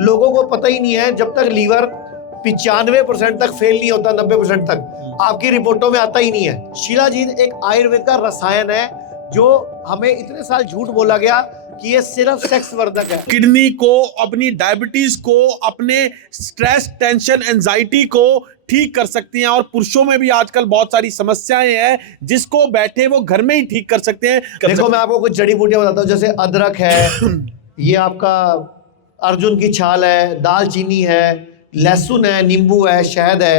लोगों को पता ही नहीं है। जब तक लीवर 95% तक फेल नहीं होता, 90% तक आपकी रिपोर्टों में आता ही नहीं है। शिलाजीत एक आयुर्वेद का रसायन है जो हमें इतने साल झूठ बोला गया कि ये सिर्फ सेक्स वर्धक है। किडनी को, अपनी डायबिटीज को, अपने स्ट्रेस, टेंशन, एंजाइटी को ठीक कर सकती हैं। और पुरुषों में भी आजकल बहुत सारी समस्याएं हैं जिसको बैठे वो घर में ही ठीक कर सकते हैं। देखो मैं आपको कुछ जड़ी बूटियां बताता हूँ, जैसे अदरक है, ये आपका अर्जुन की छाल है, दालचीनी है, लहसुन है, नींबू है, शहद है,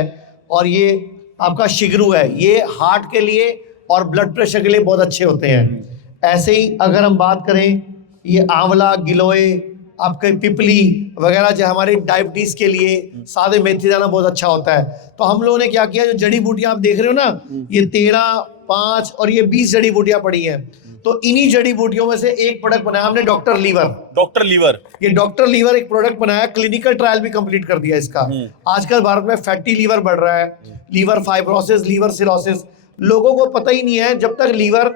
और ये आपका शिगरू है। ये हार्ट के लिए और ब्लड प्रेशर के लिए बहुत अच्छे होते हैं। ऐसे ही अगर हम बात करें, ये आंवला, गिलोय, आपके पिपली वगैरह जो हमारी डायबिटीज के लिए, सादे मेथी दाना बहुत अच्छा होता है। तो हम लोगों ने क्या किया, जो जड़ी बूटियां आप देख रहे हो ना, ये 13, 5 और ये 20 जड़ी बूटियां पड़ी हैं। तो इन्हीं जड़ी बूटियों में से एक प्रोडक्ट बनाया हमने, डॉक्टर लीवर। डॉक्टर लीवर, ये डॉक्टर लीवर एक प्रोडक्ट बनाया, क्लिनिकल ट्रायल भी कंप्लीट कर दिया इसका। आजकल भारत में फैटी लीवर बढ़ रहा है, लीवर फाइब्रोसिस, लीवर सिरोसिस। लोगों को पता ही नहीं है। जब तक लीवर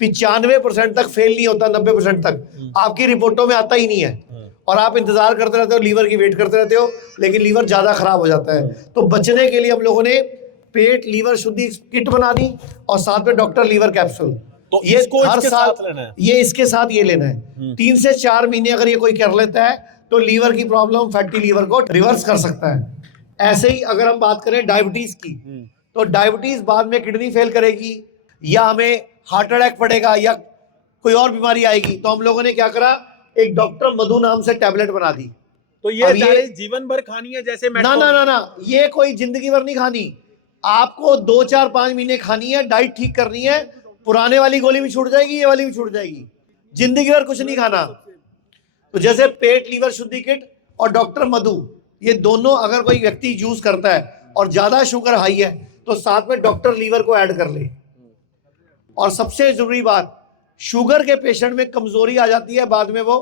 95% तक फेल नहीं होता, 90% तक आपकी रिपोर्टों में आता ही नहीं है, और आप इंतजार करते रहते हो, लीवर की वेट करते रहते हो, लेकिन लीवर ज्यादा खराब हो जाता है। तो बचने के लिए हम लोगों ने पेट लीवर शुद्धि किट बना दी और साथ में डॉक्टर लीवर कैप्सूल। तो ये इसको हर इसके साल साथ लेना है। ये इसके साथ ये लेना है। 3 से 4 महीने अगर ये कोई कर लेता है तो लीवर की प्रॉब्लम, फैटी लीवर को रिवर्स कर सकता है। ऐसे ही अगर हम बात करें डायबिटीज की, तो डायबिटीज बाद में किडनी फेल करेगी, या हमें हार्ट अटैक पड़ेगा, या कोई और बीमारी आएगी। तो हम लोगों ने क्या करा, एक डॉक्टर मधु नाम से टैबलेट बना दी। तो ये जीवन भर खानी है जैसे ना ना ना ना, ये कोई जिंदगी भर नहीं खानी। आपको 2, 4, 5 महीने खानी है, डाइट ठीक करनी है, पुराने वाली गोली भी छूट जाएगी, ये वाली भी छूट जाएगी, जिंदगी भर कुछ नहीं खाना। तो जैसे पेट लीवर शुद्धि किट और डॉक्टर मधु, ये दोनों अगर कोई व्यक्ति यूज करता है और ज्यादा शुगर हाई है तो साथ में डॉक्टर लीवर को ऐड कर ले। और सबसे जरूरी बात, शुगर के पेशेंट में कमजोरी आ जाती है, बाद में वो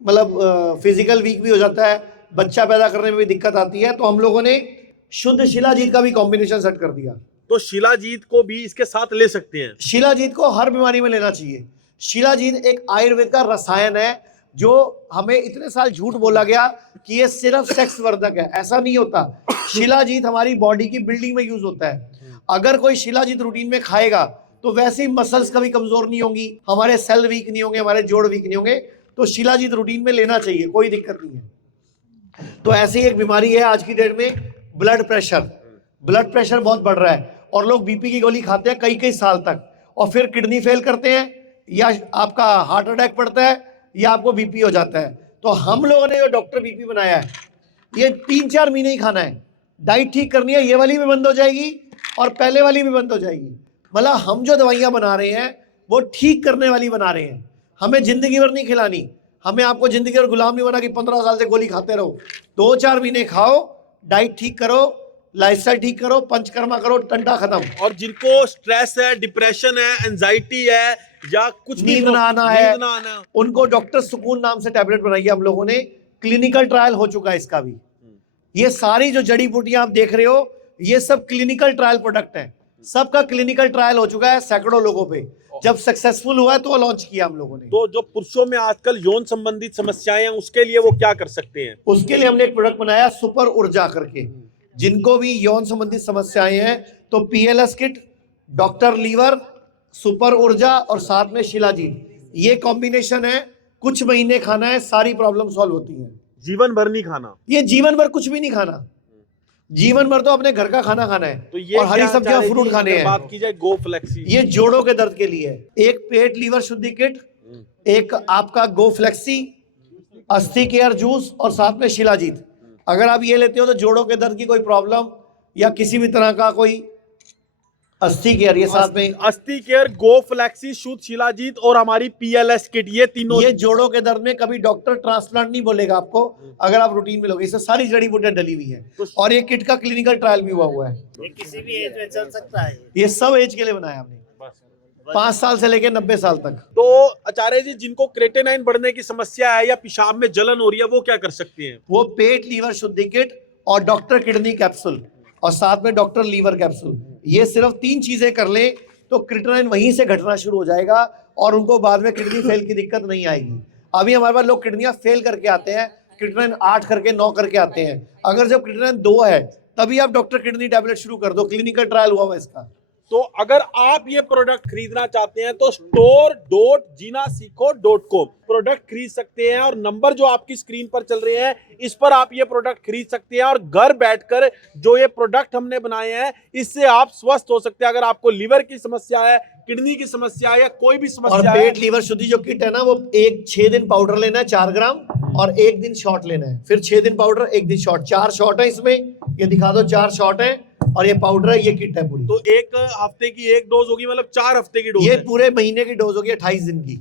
मतलब फिजिकल वीक भी हो जाता है, बच्चा पैदा करने में भी दिक्कत आती है। तो हम लोगों ने शुद्ध शिलाजीत का भी कॉम्बिनेशन सेट कर दिया। तो शिलाजीत को भी इसके साथ ले सकते हैं। शिलाजीत को हर बीमारी में लेना चाहिए। शिलाजीत एक आयुर्वेद का रसायन है जो हमें इतने साल झूठ बोला गया कि ये सिर्फ सेक्स वर्धक है। ऐसा नहीं होता। शिलाजीत हमारी बॉडी की बिल्डिंग में यूज होता है। अगर कोई शिलाजीत रूटीन में खाएगा तो वैसे ही मसल्स कभी कमजोर नहीं होंगी, हमारे सेल वीक नहीं होंगे, हमारे जोड़ वीक नहीं होंगे। तो शिलाजीत रूटीन में लेना चाहिए, कोई दिक्कत नहीं है। तो ऐसी एक बीमारी है आज की डेट में, ब्लड प्रेशर। ब्लड प्रेशर बहुत बढ़ रहा है और लोग बीपी की गोली खाते हैं कई कई साल तक, और फिर किडनी फेल करते हैं, या आपका हार्ट अटैक पड़ता है, या आपको बीपी हो जाता है। तो हम लोगों ने जो डॉक्टर बीपी बनाया है, ये 3-4 महीने ही खाना है, डाइट ठीक करनी है, ये वाली भी बंद हो जाएगी और पहले वाली भी बंद हो जाएगी। मतलब हम जो दवाइयां बना रहे हैं वो ठीक करने वाली बना रहे हैं, हमें जिंदगी भर नहीं खिलानी। हमें आपको जिंदगी भर गुलाम नहीं बना कि 15 साल से गोली खाते रहो। 2-4 महीने खाओ, डाइट ठीक करो, लाइफस्टाइल ठीक करो, पंचकर्मा करो, टंटा खत्म। और जिनको स्ट्रेस है, डिप्रेशन है, एंजाइटी है, या कुछ नींद ना आना है, उनको डॉक्टर सुकून नाम से टैबलेट बनाई है हम लोगों ने। क्लिनिकल ट्रायल हो चुका है इसका भी। ये सारी जो जड़ी बूटियां आप देख रहे हो, ये सब क्लिनिकल ट्रायल प्रोडक्ट है। सबका क्लिनिकल ट्रायल हो चुका है सैकड़ों लोगों पे। जब सक्सेसफुल हुआ है तो लॉन्च किया हम लोगों ने। तो जो पुरुषों में आजकल यौन संबंधित समस्याएं हैं, उसके लिए वो क्या कर सकते हैं? उसके लिए हमने एक प्रोडक्ट बनाया सुपर ऊर्जा करके। जिनको भी यौन संबंधित समस्याएं हैं तो PLS kit, doctor liver, super ऊर्जा और साथ में शिलाजीत, ये कॉम्बिनेशन है। कुछ महीने खाना है, सारी प्रॉब्लम सॉल्व होती है। जीवन भर नहीं खाना। ये जीवन भर कुछ भी नहीं खाना, जीवन भर तो अपने घर का खाना खाना है। तो ये और हरी सब्जियां, फ्रूट खाने हैं। बात की जाए गो फ्लेक्सी, ये जोड़ों के दर्द के लिए है। एक पेट लीवर शुद्धि किट, एक आपका गो फ्लेक्सी, अस्थि केयर जूस और साथ में शिलाजीत। अगर आप ये लेते हो तो जोड़ों के दर्द की कोई प्रॉब्लम या किसी भी तरह का कोई अस्थि केयर, ये साथ में अस्थि केयर, गो फ्लेक्सी, शुद्ध शिलाजीत और हमारी PLS किट, ये तीनों। ये जोड़ों के दर्द में कभी डॉक्टर ट्रांसप्लांट नहीं बोलेगा आपको अगर आप रूटीन में लोगे। इससे सारी जड़ी बूटियां डली हुई है और ये किट का क्लिनिकल ट्रायल भी हुआ है। ये किसी भी एज में चल सकता है। ये सब एज के लिए बनाया हमने, 5 साल से लेकर 90 साल तक। तो आचार्य जी, जिनको क्रेटेनाइन बढ़ने की समस्या है या पेशाब में जलन हो रही है, वो क्या कर सकते हैं? वो पेट लीवर शुद्धि किट और डॉक्टर किडनी कैप्सूल और साथ में डॉक्टर लीवर कैप्सूल, ये सिर्फ 3 चीजें कर ले तो क्रेटेनाइन वहीं से घटना शुरू हो जाएगा और उनको बाद में किडनी फेल की दिक्कत नहीं आएगी। अभी हमारे पास लोग किडनियां फेल करके आते हैं, क्रिएटिनिन 8 करके 9 करके आते हैं। अगर जब क्रिएटिनिन 2 है तभी आप डॉक्टर किडनी टैबलेट शुरू कर दो, क्लिनिकल ट्रायल हुआ हुआ इसका। तो अगर आप ये प्रोडक्ट खरीदना चाहते हैं तो store.jinasiko.com प्रोडक्ट खरीद सकते हैं, और नंबर जो आपकी स्क्रीन पर चल रहे हैं इस पर आप ये प्रोडक्ट खरीद सकते हैं, और घर बैठकर जो ये प्रोडक्ट हमने बनाए हैं इससे आप स्वस्थ हो सकते हैं। अगर आपको लीवर की समस्या है, किडनी की समस्या है, या कोई भी और समस्या है, पेट लीवर शुद्धि जो किट है ना, वो 6 दिन पाउडर लेना है 4 ग्राम, और 1 दिन शॉट लेना है, फिर 6 दिन पाउडर 1 दिन शॉट, 4 शॉट है इसमें, ये दिखा दो 4 शॉट है, और ये पाउडर है, ये किट है पूरी। तो एक हफ्ते की एक डोज होगी, मतलब 4 हफ्ते की डोज ये है। पूरे महीने की डोज होगी 28 दिन की।